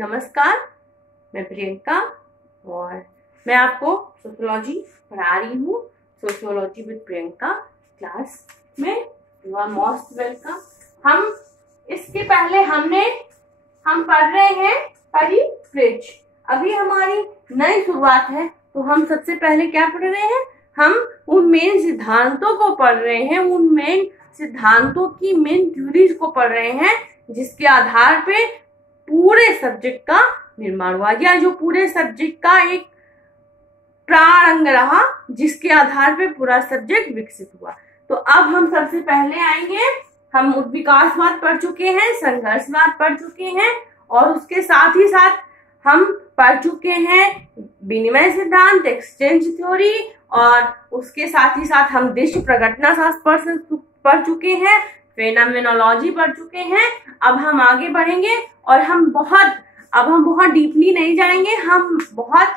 नमस्कार, मैं प्रियंका और मैं आपको सोशियोलॉजी पढ़ा रही हूँ। सोशियोलॉजी विद प्रियंका क्लास में यू आर मोस्ट वेलकम। हम इसके पहले हम पढ़ रहे हैं परिप्रेक्ष्य। अभी हमारी नई शुरुआत है, तो हम सबसे पहले क्या पढ़ रहे हैं? हम उन मेन सिद्धांतों को पढ़ रहे हैं, उन मेन सिद्धांतों की मेन थ्योरीज को पढ़ रहे हैं जिसके आधार पे पूरे सब्जेक्ट का निर्माण हुआ, या जो पूरे सब्जेक्ट का एक प्रारंभ रहा जिसके आधार पे पूरा सब्जेक्ट विकसित हुआ। तो अब हम सबसे पहले आएंगे, हम विकासवाद पढ़ चुके हैं, संघर्षवाद पढ़ चुके हैं और उसके साथ ही साथ हम पढ़ चुके हैं विनिमय सिद्धांत, एक्सचेंज थ्योरी, और उसके साथ ही साथ हम दृश्य प्रघटना शास्त्र पढ़ चुके हैं, फेनोमेनोलॉजी पढ़ चुके हैं। अब हम आगे बढ़ेंगे और हम बहुत डीपली नहीं जाएंगे, हम बहुत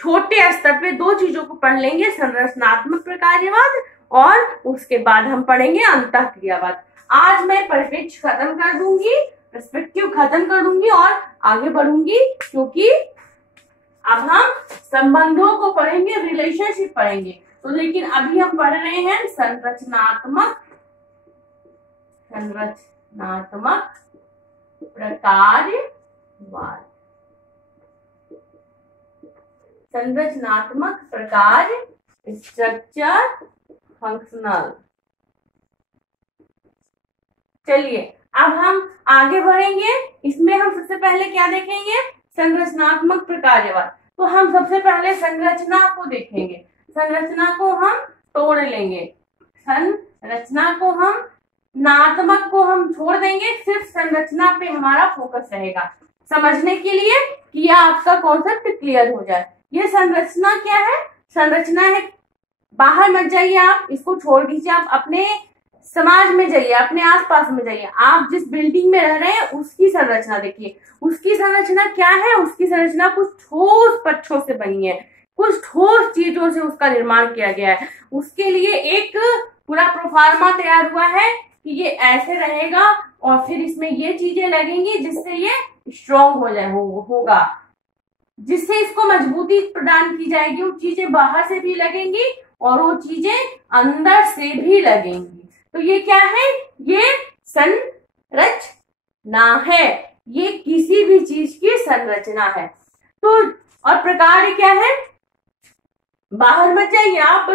छोटे स्तर पे दो चीजों को पढ़ लेंगे, संरचनात्मक प्रकार्यवाद और उसके बाद हम पढ़ेंगे अंतःक्रियावाद। आज मैं परिप्रेक्ष्य खत्म कर दूंगी, पर्सपेक्टिव खत्म कर दूंगी और आगे बढ़ूंगी, क्योंकि अब हम संबंधों को पढ़ेंगे, रिलेशनशिप पढ़ेंगे। तो लेकिन अभी हम पढ़ रहे हैं संरचनात्मक प्रकार्यवाद। संरचनात्मक प्रकार्य, स्ट्रक्चर, फंक्शनल। चलिए अब हम आगे बढ़ेंगे। इसमें हम सबसे पहले क्या देखेंगे? संरचनात्मक प्रकार्यवाद। तो हम सबसे पहले संरचना को देखेंगे, संरचना को हम तोड़ लेंगे, संरचना को हम नात्मक को हम छोड़ देंगे, सिर्फ संरचना पे हमारा फोकस रहेगा समझने के लिए कि यह आपका कॉन्सेप्ट क्लियर हो जाए। ये संरचना क्या है? संरचना है, बाहर मत जाइए, आप इसको छोड़ दीजिए, आप अपने समाज में जाइए, अपने आसपास में जाइए, आप जिस बिल्डिंग में रह रहे हैं उसकी संरचना देखिए। उसकी संरचना क्या है? उसकी संरचना कुछ ठोस पक्षों से बनी है, कुछ ठोस चीजों से उसका निर्माण किया गया है। उसके लिए एक पूरा प्रोफार्मा तैयार हुआ है कि ये ऐसे रहेगा और फिर इसमें ये चीजें लगेंगी जिससे ये स्ट्रॉन्ग होगा, जिससे इसको मजबूती प्रदान की जाएगी। वो चीजें बाहर से भी लगेंगी और वो चीजें अंदर से भी लगेंगी। तो ये क्या है? ये संरचना है, ये किसी भी चीज की संरचना है। तो और प्रकार क्या है? बाहर मत जाइए, आप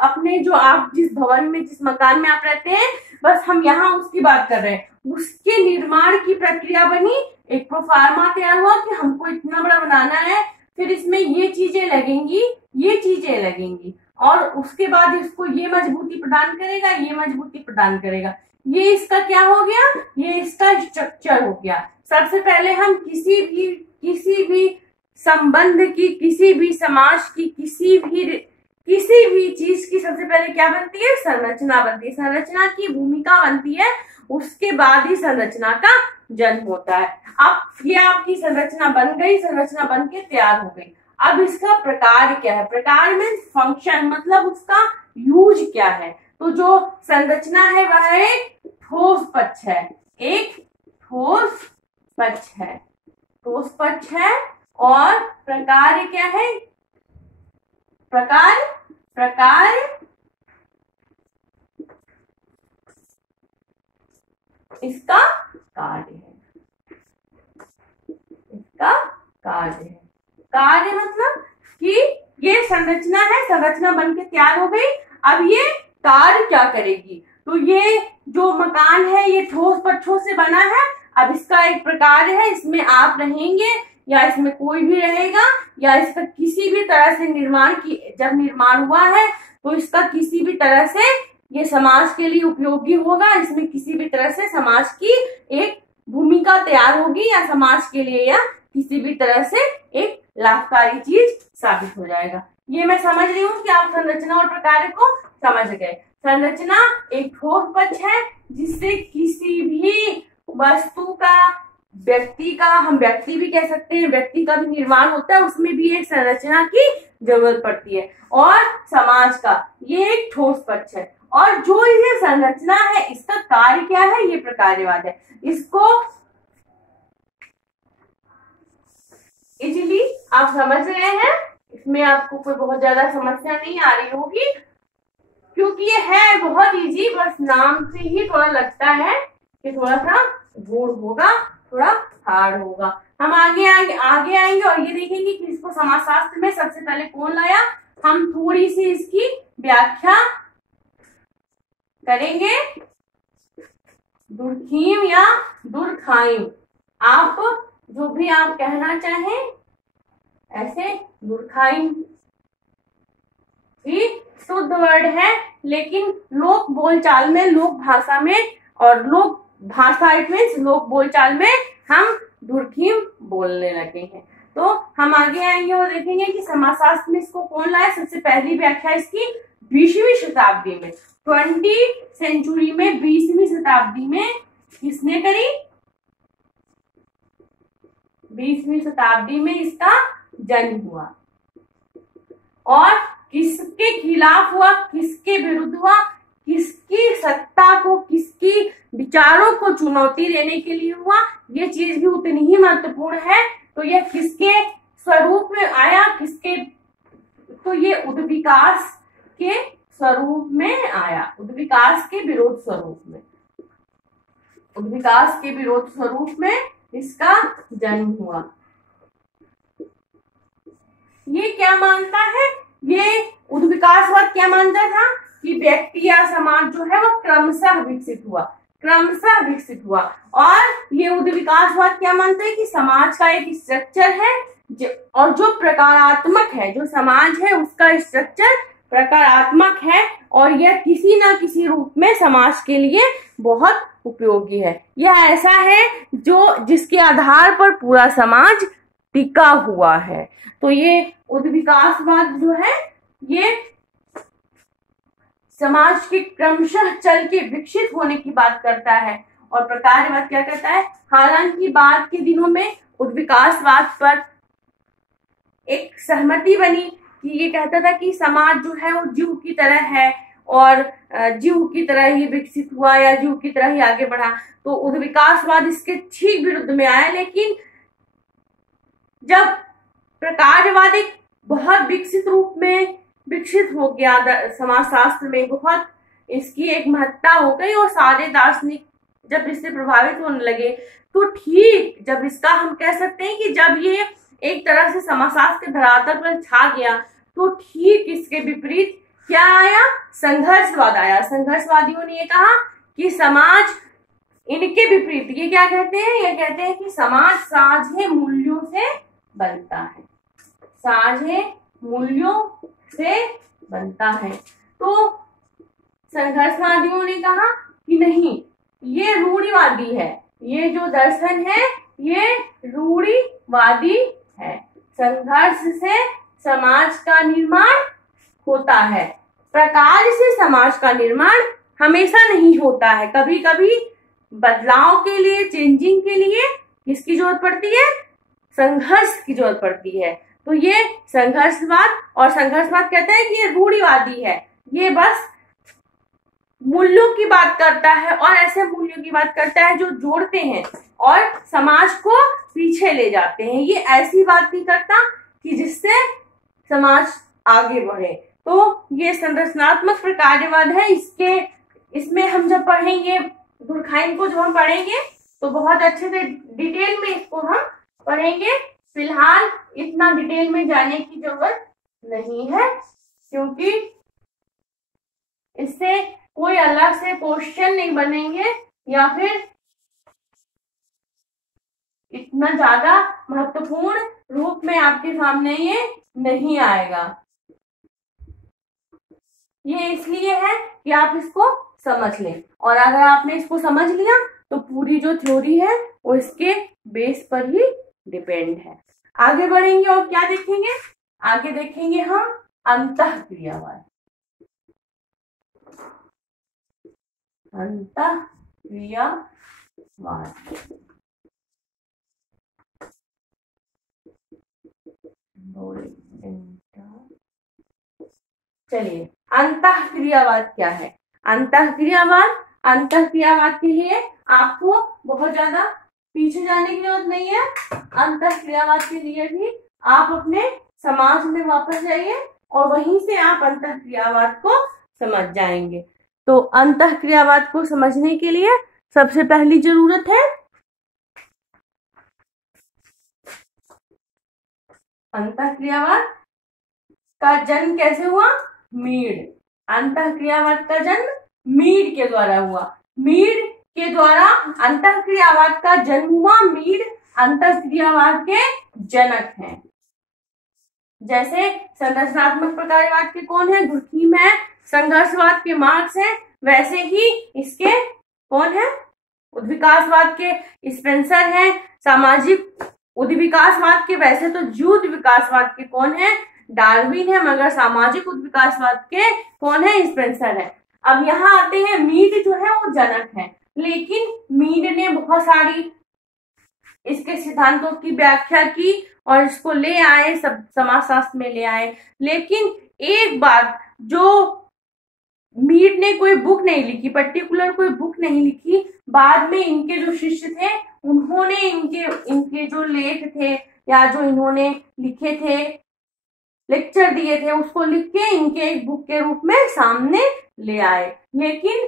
अपने जो आप जिस भवन में, जिस मकान में आप रहते हैं, बस हम यहाँ उसकी बात कर रहे हैं। उसके निर्माण की प्रक्रिया बनी, एक प्रोफार्मा तैयार हुआ कि हमको इतना बड़ा बनाना है, फिर इसमें ये चीजें लगेंगी, ये चीजें लगेंगी और उसके बाद इसको ये मजबूती प्रदान करेगा, ये मजबूती प्रदान करेगा। ये इसका क्या हो गया? ये इसका स्ट्रक्चर हो गया। सबसे पहले हम किसी भी संबंध की, किसी भी समाज की, किसी भी चीज की सबसे पहले क्या बनती है? संरचना बनती है। संरचना की भूमिका बनती है, उसके बाद ही संरचना का जन्म होता है। अब ये आपकी संरचना बन गई, संरचना बन के तैयार हो गई। अब इसका प्रकार क्या है? प्रकार में फंक्शन, मतलब उसका यूज क्या है? तो जो संरचना है वह एक ठोस पक्ष है, एक ठोस पक्ष है, ठोस पक्ष है। और प्रकार क्या है? प्रकार इसका कार्य है, इसका कार्य है। कार्य मतलब कि ये संरचना है, संरचना बन के तैयार हो गई। अब ये कार्य क्या करेगी? तो ये जो मकान है ये ठोस पक्षों से बना है। अब इसका एक प्रकार है, इसमें आप रहेंगे या इसमें कोई भी रहेगा, या इसका किसी भी तरह से जब निर्माण हुआ है तो इसका किसी भी तरह से ये समाज के लिए उपयोगी होगा। इसमें किसी भी तरह से समाज की एक भूमिका तैयार होगी, या समाज के लिए या किसी भी तरह से एक लाभकारी चीज साबित हो जाएगा। ये मैं समझ रही हूँ कि आप संरचना और प्रकार को समझ गए। संरचना एक ठोस पक्ष है जिससे किसी भी वस्तु का, व्यक्ति का, हम व्यक्ति भी कह सकते हैं, व्यक्ति का भी निर्माण होता है, उसमें भी एक संरचना की जरूरत पड़ती है। और समाज का ये एक ठोस पक्ष है, और जो ये संरचना है इसका कार्य क्या है? ये प्रकार्यवाद है। इसको इजीली आप समझ रहे हैं, इसमें आपको कोई बहुत ज्यादा समस्या नहीं आ रही होगी, क्योंकि ये है बहुत इजी, बस नाम से ही थोड़ा लगता है कि थोड़ा सा बोर होगा, थोड़ा हार्ड होगा। हम आगे आएंगे और ये देखेंगे कि इसको समाजशास्त्र में सबसे पहले कौन लाया। हम थोड़ी सी इसकी व्याख्या करेंगे। दुर्खीम या दुर्खाइम, आप जो भी आप कहना चाहें ऐसे, दुर्खाइम भी शुद्ध वर्ड है, लेकिन लोक बोलचाल में, लोक भाषा में, और लोक भाषा इट मीन्स लोक बोलचाल में हम दुर्खीम बोलने लगे हैं। तो हम आगे आएंगे और देखेंगे कि समाजशास्त्र में इसको कौन लाया। सबसे पहली व्याख्या इसकी 20वीं शताब्दी में, 20वीं सेंचुरी में, 20वीं शताब्दी में किसने करी? 20वीं शताब्दी में इसका जन्म हुआ। और किसके खिलाफ हुआ, किसके विरुद्ध हुआ, किसकी सत्ता को, किसकी विचारों को चुनौती देने के लिए हुआ, ये चीज भी उतनी ही महत्वपूर्ण है। तो यह किसके स्वरूप में आया, किसके, तो ये उद्विकास के स्वरूप में आया, उद्विकास के विरोध स्वरूप में, उद्विकास के विरोध स्वरूप में इसका जन्म हुआ। ये क्या मानता है, ये उद्विकासवाद क्या मानता था कि व्यक्ति या समाज जो है वो क्रमशः विकसित हुआ, क्रमशः विकसित हुआ। और ये उद्विकासवाद क्या मानता है कि समाज का एक स्ट्रक्चर है और जो प्रकारात्मक है, जो समाज है उसका स्ट्रक्चर प्रकारात्मक है और यह किसी ना किसी रूप में समाज के लिए बहुत उपयोगी है। यह ऐसा है जो जिसके आधार पर पूरा समाज टिका हुआ है। तो ये उद्विकासवाद जो है ये समाज के क्रमशः चल के विकसित होने की बात करता है। और प्रकार्यवाद क्या कहता है, हालांकि बाद के दिनों में उद्विकासवाद पर एक सहमति बनी कि ये कहता था कि समाज जो है वो जीव की तरह है और जीव की तरह ही विकसित हुआ या जीव की तरह ही आगे बढ़ा। तो उद्विकासवाद इसके ठीक विरुद्ध में आया। लेकिन जब प्रकार्यवाद एक बहुत विकसित रूप में विकसित हो गया समाजशास्त्र में, बहुत इसकी एक महत्ता हो गई और सारे दार्शनिक जब इससे प्रभावित होने लगे, तो ठीक जब इसका हम कह सकते हैं कि जब ये एक तरह से समाजशास्त्र के धरातल पर छा गया, तो ठीक इसके विपरीत क्या आया, संघर्षवाद आया। संघर्षवादियों ने ये कहा कि समाज, इनके विपरीत ये क्या कहते हैं, ये कहते हैं कि समाज साझे मूल्यों से बनता है, साझे मूल्यों से बनता है। तो संघर्षवादियों ने कहा कि नहीं, ये रूढ़िवादी है, ये जो दर्शन है ये रूढ़िवादी है। संघर्ष से समाज का निर्माण होता है, प्रकार से समाज का निर्माण हमेशा नहीं होता है। कभी कभी बदलाव के लिए, चेंजिंग के लिए किसकी जरूरत पड़ती है, संघर्ष की जरूरत पड़ती है। तो ये संघर्षवाद, और संघर्षवाद कहता है कि ये रूढ़िवादी है, ये बस मूल्यों की बात करता है और ऐसे मूल्यों की बात करता है जो जोड़ते हैं और समाज को पीछे ले जाते हैं। ये ऐसी बात नहीं करता कि जिससे समाज आगे बढ़े। तो ये संरचनात्मक प्रकार्यवाद है। इसमें हम जब पढ़ेंगे दुर्खाइम को, जब हम पढ़ेंगे तो बहुत अच्छे से डिटेल में इसको हम पढ़ेंगे। फिलहाल इतना डिटेल में जाने की जरूरत नहीं है, क्योंकि इससे कोई अलग से क्वेश्चन नहीं बनेंगे या फिर इतना ज्यादा महत्वपूर्ण रूप में आपके सामने ये नहीं आएगा। ये इसलिए है कि आप इसको समझ लें, और अगर आपने इसको समझ लिया तो पूरी जो थ्योरी है वो इसके बेस पर ही डिपेंड है। आगे बढ़ेंगे और क्या देखेंगे, आगे देखेंगे हम अंतःक्रियावाद। अंतःक्रियावाद, चलिए अंतःक्रियावाद क्या है। अंतःक्रियावाद के लिए आपको बहुत ज्यादा पीछे जाने की जरूरत नहीं है। अंतःक्रियावाद के लिए भी आप अपने समाज में वापस जाइए और वहीं से आप अंतःक्रियावाद को समझ जाएंगे। तो अंतःक्रियावाद को समझने के लिए सबसे पहली जरूरत है अंतःक्रियावाद का जन्म कैसे हुआ? मीड। अंतःक्रियावाद का जन्म मीड के द्वारा हुआ। मीड के द्वारा अंतःक्रियावाद का जन्म हुआ। मीड अंतःक्रियावाद के जनक हैं। जैसे संरचनात्मक प्रकारवाद के कौन है? दुर्कीम है। संघर्षवाद के मार्क्स हैं। वैसे ही इसके कौन है? उद्विकासवाद के स्पेंसर हैं। सामाजिक उद्विकासवाद के वैसे तो जीव विकासवाद के कौन है? डार्विन है, मगर सामाजिक उद्विकासवाद के कौन है? स्पेंसर है। अब यहाँ आते हैं, मीड जो है वो जनक है, लेकिन मीड ने बहुत सारी इसके सिद्धांतों की व्याख्या की और इसको ले आए, सब समाजशास्त्र में ले आए। लेकिन एक बात, जो मीड ने कोई बुक नहीं लिखी, पर्टिकुलर कोई बुक नहीं लिखी, बाद में इनके जो शिष्य थे उन्होंने इनके जो लेख थे या जो इन्होंने लिखे थे, लेक्चर दिए थे, उसको लिख के इनके एक बुक के रूप में सामने ले आए। लेकिन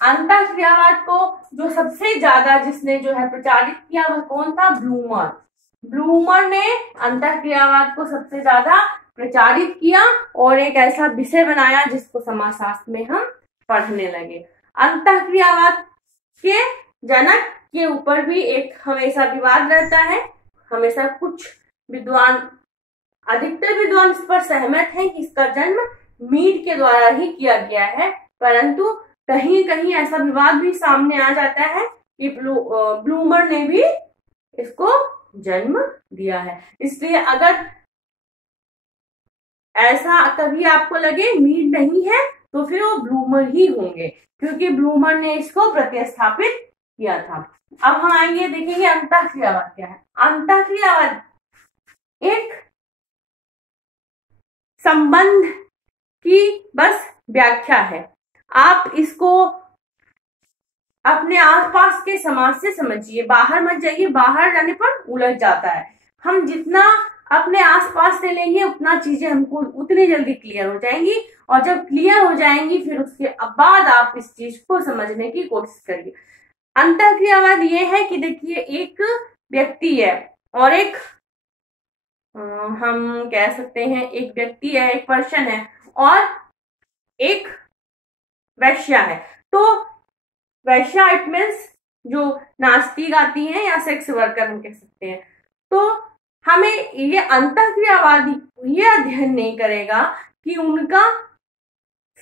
अंतःक्रियावाद को जो सबसे ज्यादा जिसने जो है प्रचारित किया वह कौन था? ब्लूमर। ब्लूमर ने अंतःक्रियावाद को सबसे ज्यादा प्रचारित किया और एक ऐसा विषय बनाया जिसको समाजशास्त्र में हम पढ़ने लगे। अंतःक्रियावाद के जनक के ऊपर भी एक हमेशा विवाद रहता है। हमेशा कुछ विद्वान, अधिकतर विद्वान इस पर सहमत हैं कि इसका जन्म मीड के द्वारा ही किया गया है, परंतु कहीं कहीं ऐसा विवाद भी सामने आ जाता है कि ब्लूमर ने भी इसको जन्म दिया है। इसलिए अगर ऐसा कभी आपको लगे मीड नहीं है तो फिर वो ब्लूमर ही होंगे, क्योंकि ब्लूमर ने इसको प्रतिस्थापित किया था। अब हम आएंगे, देखेंगे अंतःक्रियावाद क्या है। अंतःक्रियावाद एक संबंध की बस व्याख्या है। आप इसको अपने आसपास के समाज से समझिए, बाहर मत जाइए, बाहर जाने पर उलझ जाता है। हम जितना अपने आसपास से लेंगे उतना चीजें हमको उतनी जल्दी क्लियर हो जाएंगी, और जब क्लियर हो जाएंगी फिर उसके बाद आप इस चीज को समझने की कोशिश करिए। अंतःक्रियावाद ये है कि देखिए, एक व्यक्ति है और एक हम कह सकते हैं एक व्यक्ति है, एक पर्सन है और एक वैश्या है। तो वैश्या इट मीन्स जो नाचती गाती हैं या सेक्स वर्कर हम कह सकते हैं। तो हमें ये अंतःक्रियावादी ये अध्ययन नहीं करेगा कि उनका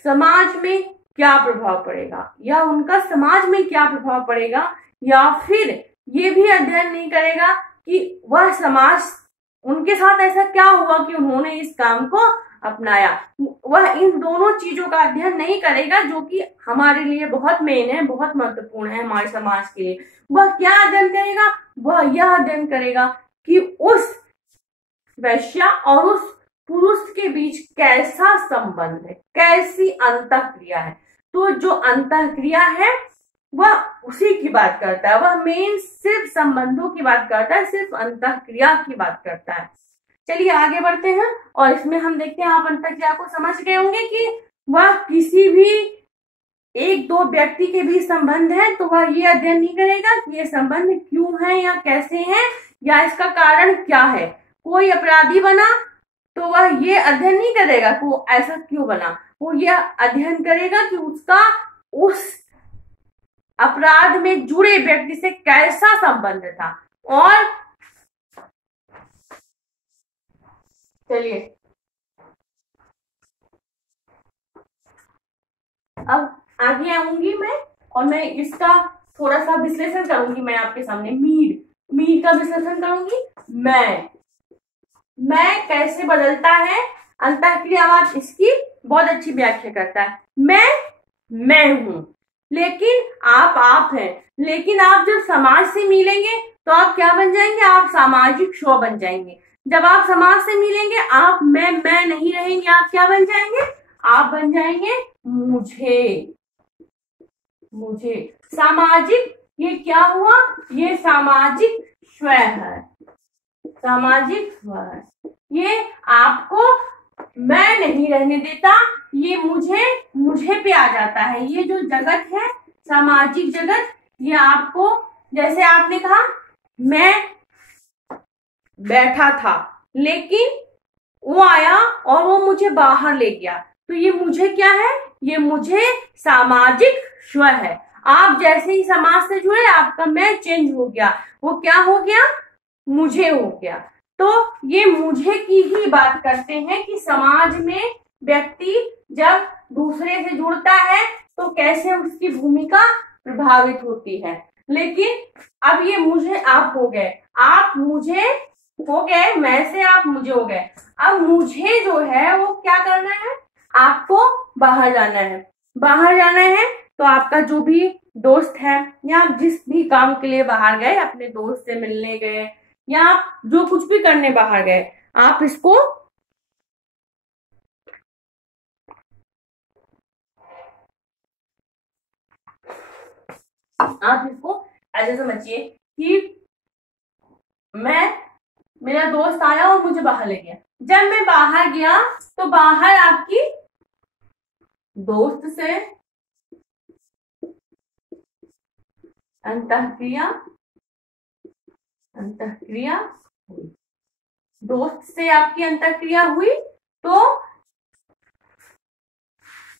समाज में क्या प्रभाव पड़ेगा या उनका समाज में क्या प्रभाव पड़ेगा, या फिर ये भी अध्ययन नहीं करेगा कि वह समाज, उनके साथ ऐसा क्या हुआ कि उन्होंने इस काम को अपनाया। वह इन दोनों चीजों का अध्ययन नहीं करेगा जो कि हमारे लिए बहुत मेन है, बहुत महत्वपूर्ण है हमारे समाज के लिए। वह क्या अध्ययन करेगा? वह यह अध्ययन करेगा कि उस वैश्या और उस पुरुष के बीच कैसा संबंध है, कैसी अंतःक्रिया है। तो जो अंतःक्रिया है वह उसी की बात करता है, वह मेन सिर्फ संबंधों की बात करता है, सिर्फ अंतःक्रिया की बात करता है। चलिए आगे बढ़ते हैं और इसमें हम देखते हैं, आप अंतःक्रिया को समझ गए होंगे कि वह किसी भी एक दो व्यक्ति के भी संबंध है तो वह ये अध्ययन नहीं करेगा कि ये संबंध क्यों है या कैसे है या इसका कारण क्या है। कोई अपराधी बना तो वह ये अध्ययन नहीं करेगा कि वो ऐसा क्यों बना, वो यह अध्ययन करेगा कि उसका उस अपराध में जुड़े व्यक्ति से कैसा संबंध था। और चलिए अब आगे आऊंगी मैं और मैं इसका थोड़ा सा विश्लेषण करूंगी। मैं आपके सामने मीड का विश्लेषण करूंगी। मैं कैसे बदलता है, अंतःक्रियावाद इसकी बहुत अच्छी व्याख्या करता है। मैं हूं, लेकिन आप हैं। लेकिन आप जब समाज से मिलेंगे तो आप क्या बन जाएंगे? आप सामाजिक स्व बन जाएंगे। जब आप समाज से मिलेंगे आप मैं नहीं रहेंगे, आप क्या बन जाएंगे? आप बन जाएंगे मुझे। सामाजिक ये क्या हुआ, ये सामाजिक स्व है, सामाजिक स्व है। ये आपको मैं नहीं रहने देता, ये मुझे पे आ जाता है। ये जो जगत है सामाजिक जगत, ये आपको, जैसे आपने कहा मैं बैठा था लेकिन वो आया और वो मुझे बाहर ले गया, तो ये मुझे क्या है, ये मुझे सामाजिक स्व है। आप जैसे ही समाज से जुड़े आपका मैं चेंज हो गया, वो क्या हो गया, मुझे हो गया। तो ये मुझे की ही बात करते हैं कि समाज में व्यक्ति जब दूसरे से जुड़ता है तो कैसे उसकी भूमिका प्रभावित होती है। लेकिन अब ये मुझे आप हो गए, आप मुझे हो गए, मैं से आप मुझे हो गए। अब मुझे जो है वो क्या करना है, आपको बाहर जाना है। बाहर जाना है तो आपका जो भी दोस्त है या आप जिस भी काम के लिए बाहर गए, अपने दोस्त से मिलने गए या आप जो कुछ भी करने बाहर गए, आप इसको ऐसे समझिए कि मेरा दोस्त आया और मुझे बाहर ले गया। जब मैं बाहर गया तो बाहर आपकी दोस्त से अंतःक्रिया हुई, दोस्त से आपकी अंतःक्रिया हुई। तो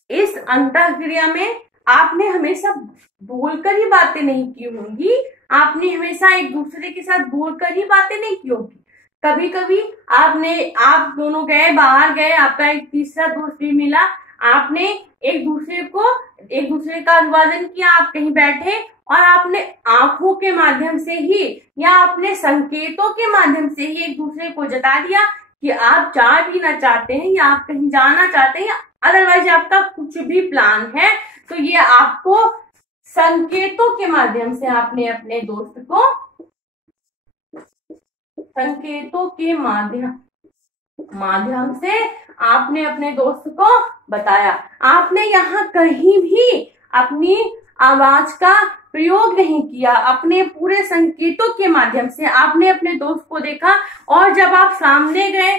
इस अंतःक्रिया में आपने हमेशा बोलकर ही बातें नहीं की होंगी, आपने हमेशा एक दूसरे के साथ बोलकर ही बातें नहीं की होगी। कभी कभी आप दोनों गए, बाहर गए, आपका एक तीसरा दोस्त भी मिला, आपने एक दूसरे का अभिवादन किया, आप कहीं बैठे और आपने आंखों के माध्यम से ही या अपने संकेतों के माध्यम से ही एक दूसरे को जता दिया कि आप चाय पीना चाहते हैं या आप कहीं जाना चाहते हैं, अदरवाइज आपका कुछ भी प्लान है। तो ये आपको संकेतों के माध्यम से आपने अपने दोस्त को, संकेतों के माध्यम से आपने अपने दोस्त को बताया। आपने यहाँ कहीं भी अपनी आवाज का प्रयोग नहीं किया, अपने पूरे संकेतों के माध्यम से आपने अपने दोस्त को देखा। और जब आप सामने गए,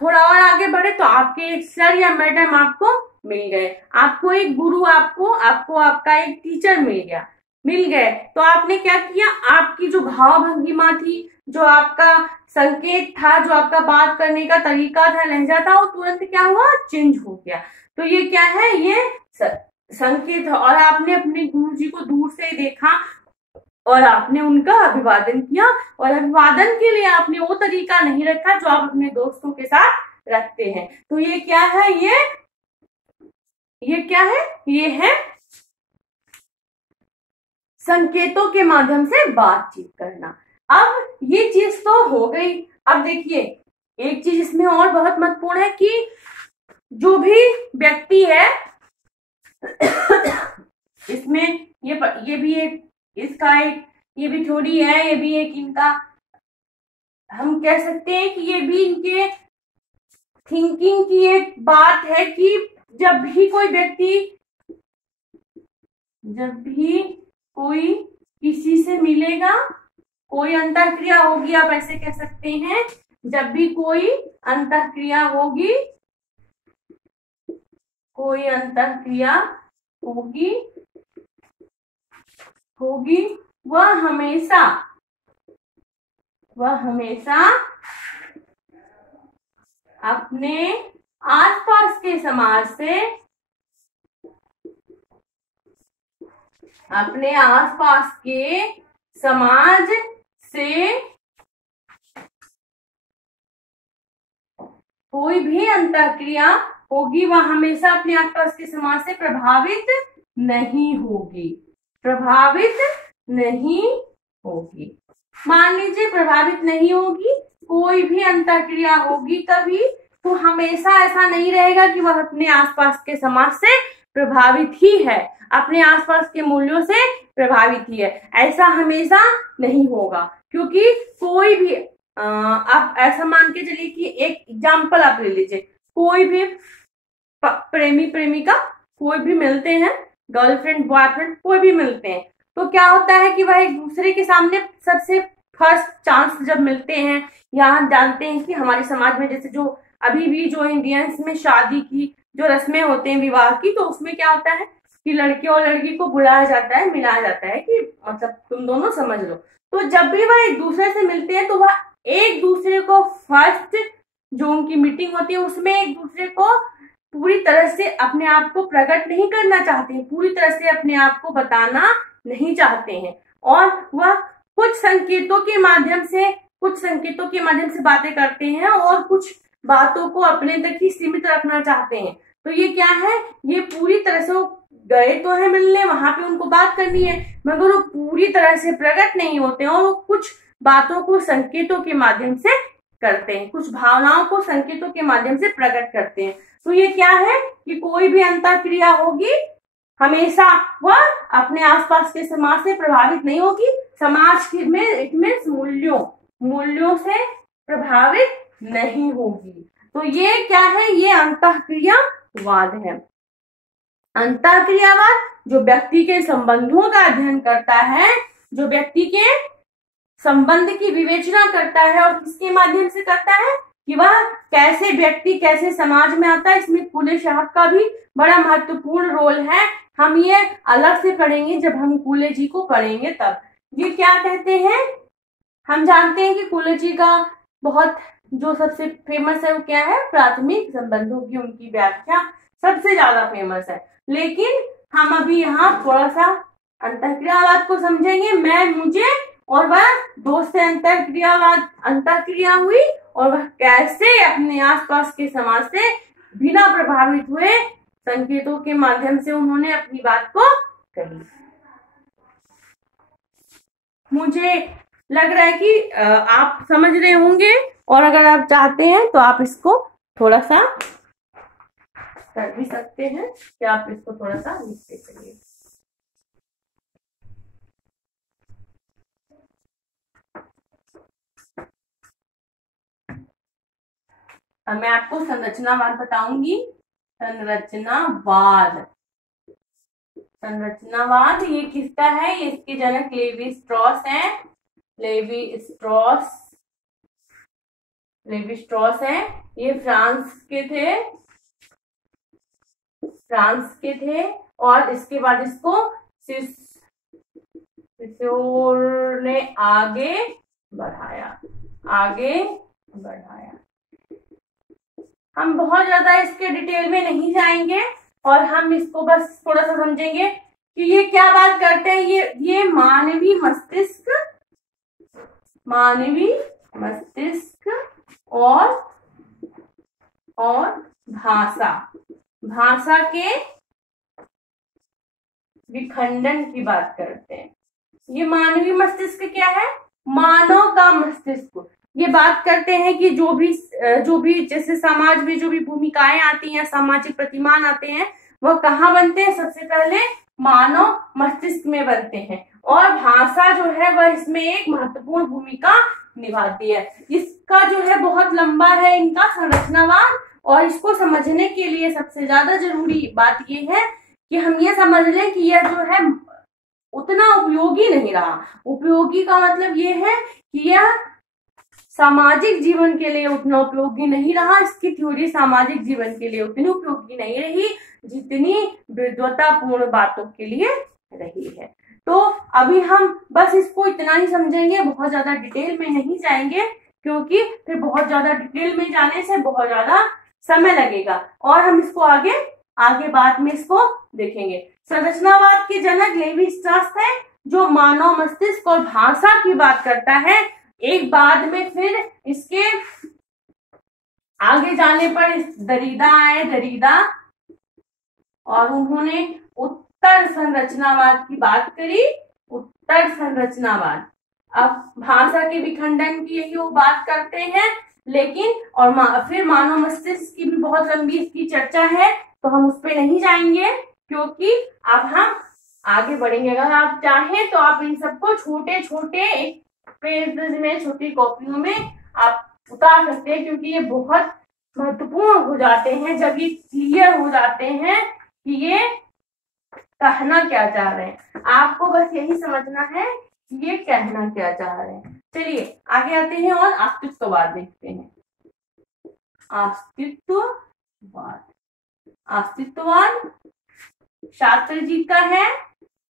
थोड़ा और आगे बढ़े, तो आपके एक सर या मैडम आपको मिल गए, आपको एक गुरु, आपको आपका एक टीचर मिल गए। तो आपने क्या किया, आपकी जो भाव भंगिमा थी, जो आपका संकेत था, जो आपका बात करने का तरीका था, लहजा था, वो तुरंत क्या हुआ, चेंज हो गया। तो ये क्या है, ये संकेत है। और आपने अपने गुरु जी को दूर से देखा और आपने उनका अभिवादन किया, और अभिवादन के लिए आपने वो तरीका नहीं रखा जो आप अपने दोस्तों के साथ रखते हैं। तो ये क्या है, ये क्या है, ये है संकेतों के माध्यम से बातचीत करना। अब ये चीज तो हो गई। अब देखिए एक चीज इसमें और बहुत महत्वपूर्ण है कि जो भी व्यक्ति है इसमें ये भी एक इसका एक ये भी थ्योरी है, ये भी एक इनका हम कह सकते हैं कि ये भी इनके थिंकिंग की एक बात है कि जब भी कोई किसी से मिलेगा, कोई अंतःक्रिया होगी, आप ऐसे कह सकते हैं, जब भी कोई अंतःक्रिया होगी, वह हमेशा अपने आसपास के समाज से कोई भी अंतःक्रिया होगी, वह हमेशा अपने आसपास के समाज से प्रभावित नहीं होगी। मान लीजिए प्रभावित नहीं होगी, कोई भी अंतःक्रिया होगी कभी, तो हमेशा ऐसा नहीं रहेगा कि वह अपने आसपास के समाज से प्रभावित ही है, अपने आसपास के मूल्यों से प्रभावित ही है, ऐसा हमेशा नहीं होगा। क्योंकि कोई भी आप ऐसा मान के चलिए कि एक एग्जाम्पल आप ले लीजिए, कोई भी प्रेमी प्रेमिका कोई भी मिलते हैं, गर्लफ्रेंड बॉयफ्रेंड कोई भी मिलते हैं, तो क्या होता है कि वह एक दूसरे के सामने सबसे फर्स्ट चांस जब मिलते हैं, या हम जानते हैं कि हमारे समाज में जैसे जो अभी भी जो इंडियंस में शादी की जो रस्में होते हैं विवाह की, तो उसमें क्या होता है कि लड़के और लड़की को बुलाया जाता है, मिलाया जाता है कि मतलब तुम दोनों समझ लो। तो जब भी वह एक दूसरे से मिलते हैं तो वह एक दूसरे को फर्स्ट जो उनकी मीटिंग होती है उसमें एक दूसरे को पूरी तरह से अपने आप को प्रकट नहीं करना चाहते हैं, पूरी तरह से अपने आप को बताना नहीं चाहते हैं, और वह कुछ संकेतों के माध्यम से बातें करते हैं और कुछ बातों को अपने तक ही सीमित रखना चाहते हैं। तो ये क्या है, ये पूरी तरह से गए तो है मिलने, वहां पे उनको बात करनी है, मगर वो पूरी तरह से प्रकट नहीं होते हैं और वो कुछ बातों को संकेतों के माध्यम से करते हैं, कुछ भावनाओं को संकेतों के माध्यम से प्रकट करते हैं। तो ये क्या है कि कोई भी अंतःक्रिया होगी हमेशा वह अपने आसपास के समाज से प्रभावित नहीं होगी, समाज में इट मीन्स मूल्यों से प्रभावित नहीं होगी। तो ये क्या है, ये अंतःक्रियावाद है। अंतःक्रियावाद जो व्यक्ति के संबंधों का अध्ययन करता है, जो व्यक्ति के संबंध की विवेचना करता है, और किसके माध्यम से करता है कि वह कैसे व्यक्ति कैसे समाज में आता है। इसमें कूले साहब का भी बड़ा महत्वपूर्ण रोल है। हम ये अलग से पढ़ेंगे जब हम कूले जी को पढ़ेंगे तब। ये क्या कहते हैं, हम जानते हैं कि कूले जी का बहुत जो सबसे फेमस है वो क्या है, प्राथमिक संबंधों की उनकी व्याख्या सबसे ज्यादा फेमस है। लेकिन हम अभी यहाँ थोड़ा सा अंतःक्रियावाद को समझेंगे, मैं मुझे और वह दो से अंतःक्रिया हुई और वह कैसे अपने आसपास के समाज से बिना प्रभावित हुए संकेतों के माध्यम से उन्होंने अपनी बात को कही। मुझे लग रहा है कि आप समझ रहे होंगे, और अगर आप चाहते हैं तो आप इसको थोड़ा सा कर भी सकते हैं कि आप इसको थोड़ा सा लिखते चलिए। अब मैं आपको संरचनावाद बताऊंगी। संरचनावाद ये किसका है, ये इसके जनक लेवी स्ट्रॉस हैं। लेवी स्ट्रॉस है, ये फ्रांस के थे और इसके बाद इसको सिसोर ने आगे बढ़ाया। हम बहुत ज्यादा इसके डिटेल में नहीं जाएंगे और हम इसको बस थोड़ा सा समझेंगे कि ये क्या बात करते हैं। ये मानवी मस्तिष्क और भाषा के विखंडन की बात करते हैं। ये मानवीय मस्तिष्क क्या है, मानव का मस्तिष्क। ये बात करते हैं कि जो भी जैसे समाज में जो भी भूमिकाएं आती हैं, सामाजिक प्रतिमान आते हैं, वह कहाँ बनते हैं, सबसे पहले मानव मस्तिष्क में बनते हैं, और भाषा जो है वह इसमें एक महत्वपूर्ण भूमिका निभाती है। इसका जो है बहुत लंबा है इनका संरचनावाद, और इसको समझने के लिए सबसे ज्यादा जरूरी बात यह है कि हम ये समझ लें कि यह जो है उतना उपयोगी नहीं रहा। उपयोगी का मतलब ये है कि यह सामाजिक जीवन के लिए उतना उपयोगी नहीं रहा। इसकी थ्योरी सामाजिक जीवन के लिए उतनी उपयोगी नहीं रही जितनी विद्वतापूर्ण बातों के लिए रही है। तो अभी हम बस इसको इतना ही समझेंगे, बहुत ज्यादा डिटेल में नहीं जाएंगे, क्योंकि फिर बहुत ज्यादा डिटेल में जाने से बहुत ज्यादा समय लगेगा, और हम इसको आगे बाद में इसको देखेंगे। संरचनावाद के जनक लेवी स्ट्रॉस है, जो मानव मस्तिष्क और भाषा की बात करता है। एक बाद में फिर इसके आगे जाने पर दरिदा आए, और उन्होंने उत्तर संरचनावाद की बात करी। उत्तर संरचनावाद अब भाषा के विखंडन की यही वो बात करते हैं, लेकिन और फिर मानव मस्तिष्क की भी बहुत लंबी इसकी चर्चा है, तो हम उस पर नहीं जाएंगे, क्योंकि अब हम आगे बढ़ेंगे। अगर आप चाहें तो आप इन सबको छोटे छोटे पेज में, छोटी कॉपियों में आप उतार सकते हैं, क्योंकि ये बहुत महत्वपूर्ण हो जाते हैं जब ये क्लियर हो जाते हैं कि ये कहना क्या चाह रहे हैं, आपको बस यही समझना है ये कहना क्या चाह रहे हैं। चलिए आगे आते हैं और अस्तित्ववाद देखते हैं। अस्तित्ववाद, अस्तित्ववाद शास्त्री जी का है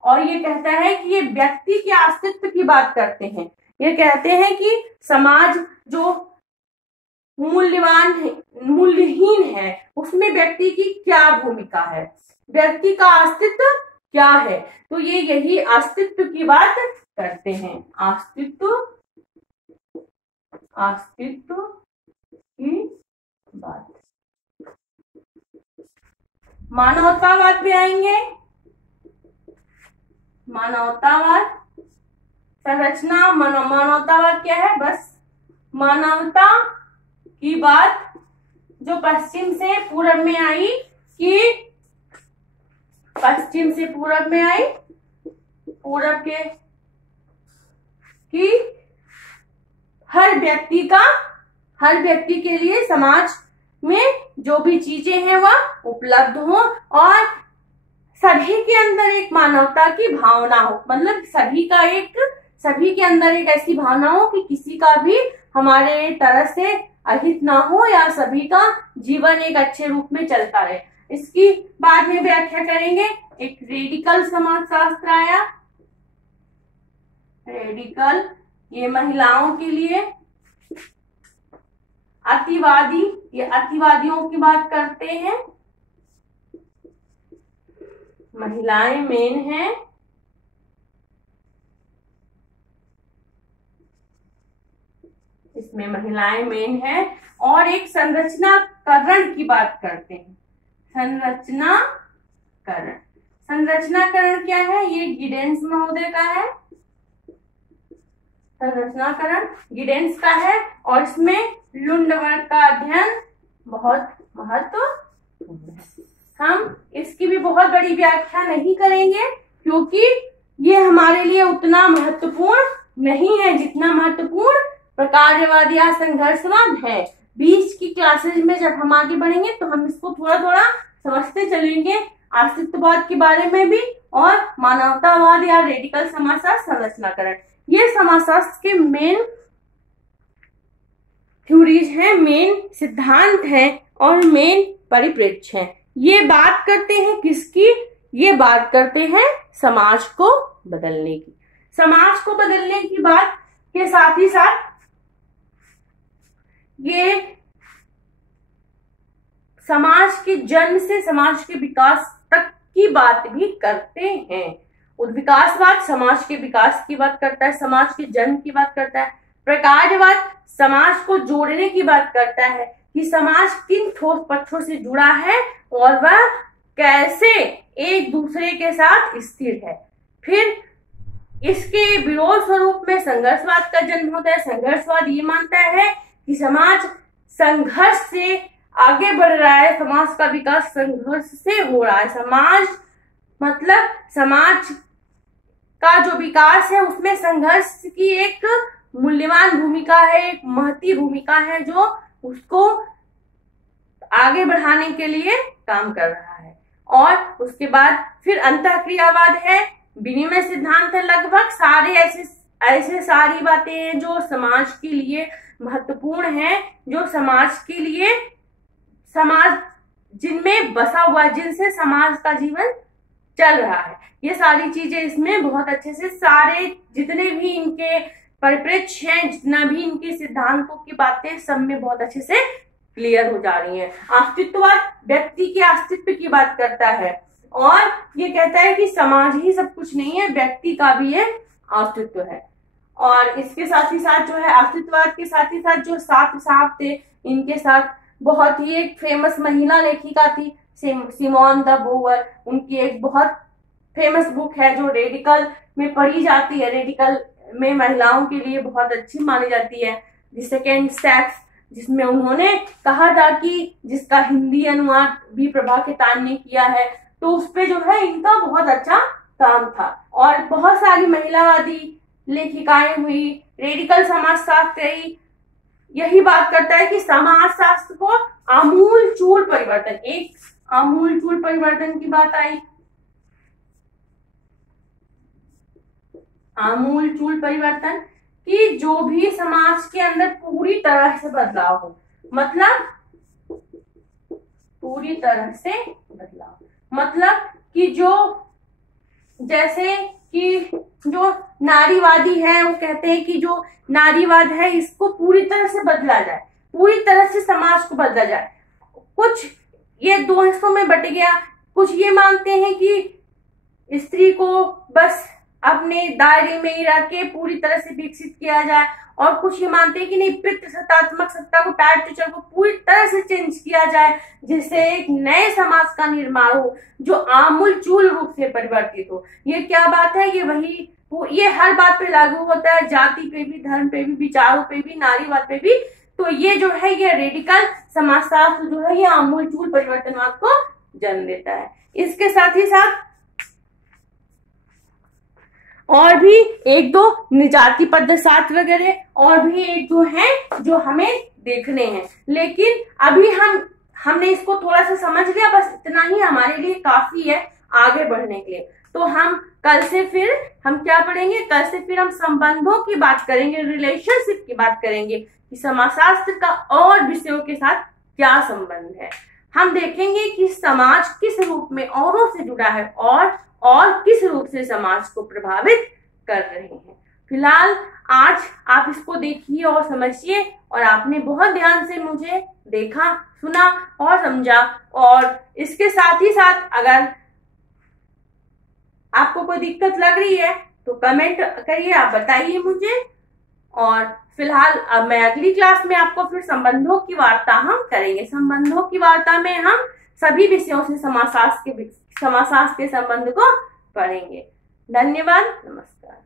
और ये कहता है कि ये व्यक्ति के अस्तित्व की बात करते हैं। ये कहते हैं कि समाज जो मूल्यवान है, मूल्यहीन है, उसमें व्यक्ति की क्या भूमिका है, व्यक्ति का अस्तित्व क्या है। तो ये यही अस्तित्व की बात करते हैं। अस्तित्व, अस्तित्व की बात। मानवतावाद भी आएंगे। मानवतावाद संरचना, मानवतावाद क्या है, बस मानवता की बात जो पश्चिम से पूरब में आई, कि पश्चिम से पूरब में आई, पूरब के कि हर व्यक्ति के लिए समाज में जो भी चीजें हैं वह उपलब्ध हो और सभी के अंदर एक मानवता की भावना हो, मतलब सभी के अंदर एक ऐसी भावना हो कि किसी का भी हमारे तरफ से अहित ना हो या सभी का जीवन एक अच्छे रूप में चलता रहे। इसकी बाद में व्याख्या करेंगे। एक रेडिकल समाजशास्त्र आया, रेडिकल, ये महिलाओं के लिए। अतिवादी, ये अतिवादियों की बात करते हैं, महिलाएं मेन हैं। इसमें महिलाएं मेन है। और एक संरचनाकरण की बात करते हैं। संरचनाकरण, संरचनाकरण क्या है, ये गिडेंस महोदय का है। संरचनाकरण गिडेंस का है और इसमें लुंड वर्ग का अध्ययन बहुत महत्वपूर्ण है। हम इसकी भी बहुत बड़ी व्याख्या नहीं करेंगे क्योंकि ये हमारे लिए उतना महत्वपूर्ण नहीं है जितना महत्वपूर्ण प्रकारवाद या संघर्षवाद है। बीच की क्लासेज में जब हम आगे बढ़ेंगे तो हम इसको थोड़ा थोड़ा समझते चलेंगे, अस्तित्ववाद के बारे में भी और मानवतावाद या रेडिकल समाजशास्त्र, संरचनाकरण। ये समाजशास्त्र के मेन थ्योरीज हैं, मेन सिद्धांत हैं और मेन परिप्रेक्ष्य हैं। ये बात करते हैं किसकी, ये बात करते हैं समाज को बदलने की। समाज को बदलने की बात के साथ ही साथ ये समाज के जन्म से समाज के विकास तक की बात भी करते हैं। उद्विकासवाद समाज के विकास की बात करता है, समाज के जन्म की बात करता है। प्रकारवाद समाज को जोड़ने की बात करता है कि समाज किन ठोस पक्षों से जुड़ा है और वह कैसे एक दूसरे के साथ स्थिर है। फिर इसके विरोध स्वरूप में संघर्षवाद का जन्म होता है। संघर्षवाद ये मानता है कि समाज संघर्ष से आगे बढ़ रहा है, समाज का विकास संघर्ष से हो रहा है। समाज मतलब समाज का जो विकास है उसमें संघर्ष की एक मूल्यवान भूमिका है, एक महती भूमिका है जो उसको आगे बढ़ाने के लिए काम कर रहा है। और उसके बाद फिर अंतःक्रियावाद है, विनिमय सिद्धांत है। लगभग सारे ऐसे सारी बातें हैं जो समाज के लिए महत्वपूर्ण है, जो समाज के लिए, समाज जिनमें बसा हुआ, जिनसे समाज का जीवन चल रहा है, ये सारी चीजें इसमें बहुत अच्छे से सारे जितने भी इनके परिप्रेक्ष्य हैं, जितना भी इनके सिद्धांतों की बातें सब में बहुत अच्छे से क्लियर हो जा रही हैं। अस्तित्ववाद व्यक्ति के अस्तित्व की बात करता है और ये कहता है कि समाज ही सब कुछ नहीं है, व्यक्ति का भी एक अस्तित्व है। और इसके साथ ही साथ जो है अस्तित्ववाद के साथ ही साथ जो साहब थे, इनके साथ बहुत ही एक फेमस महिला लेखिका थी सिमोन द बोवर। उनकी एक बहुत फेमस बुक है जो रेडिकल में पढ़ी जाती है, रेडिकल में महिलाओं के लिए बहुत अच्छी मानी जाती है, द सेकेंड सेक्स, जिसमें उन्होंने कहा था कि जिसका हिंदी अनुवाद भी प्रभा केतान ने किया है, तो उस पे जो है इनका बहुत अच्छा काम था। और बहुत सारी महिलावादी लेखिकाएं हुई, रेडिकल समाजशास्त्र यही बात करता है कि समाजशास्त्र को आमूल चूल परिवर्तन, एक आमूल चूल परिवर्तन की बात आई। आमूलचूल परिवर्तन कि जो भी समाज के अंदर पूरी तरह से बदलाव हो, मतलब पूरी तरह से बदलाव, मतलब कि जो जैसे कि जो नारीवादी है वो कहते हैं कि जो नारीवाद है इसको पूरी तरह से बदला जाए, पूरी तरह से समाज को बदला जाए। कुछ ये दो हिस्सों में बट गया, कुछ ये मानते हैं कि स्त्री को बस अपने दायरे में ही रख के पूरी तरह से विकसित किया जाए, और कुछ ये मानते हैं कि नहीं, पितृसत्तात्मक सत्ता को, पैर टीचर को पूरी तरह से चेंज किया जाए, जिससे एक नए समाज का निर्माण हो जो आमूलचूल रूप से परिवर्तित हो। ये क्या बात है, ये हर बात पे लागू होता है, जाति पे भी, धर्म पे भी, विचारों पे भी, नारीवाद पे भी। तो ये जो है ये रेडिकल समाजशास्त्र जो है ये आमूलचूल परिवर्तनवाद को जन्म देता है। इसके साथ ही साथ और भी एक दो निजाति पद्धशास्त्र वगैरह और भी एक दो हैं जो हमें देखने हैं, लेकिन अभी हमने इसको थोड़ा सा समझ लिया, बस इतना ही हमारे लिए काफी है आगे बढ़ने के लिए। तो हम कल से फिर हम क्या पढ़ेंगे, कल से फिर हम संबंधों की बात करेंगे, रिलेशनशिप की बात करेंगे कि समाजशास्त्र का और विषयों के साथ क्या संबंध है। हम देखेंगे कि समाज किस रूप में औरों से जुड़ा है और किस रूप से समाज को प्रभावित कर रहे हैं। फिलहाल आज आप इसको देखिए और समझिए, और आपने बहुत ध्यान से मुझे देखा, सुना और समझा। और इसके साथ ही साथ अगर आपको कोई दिक्कत लग रही है तो कमेंट करिए, आप बताइए मुझे। और फिलहाल अब मैं अगली क्लास में आपको फिर संबंधों की वार्ता हम करेंगे। संबंधों की वार्ता में हम सभी विषयों से समाजशास्त्र के संबंध को पढ़ेंगे। धन्यवाद, नमस्कार।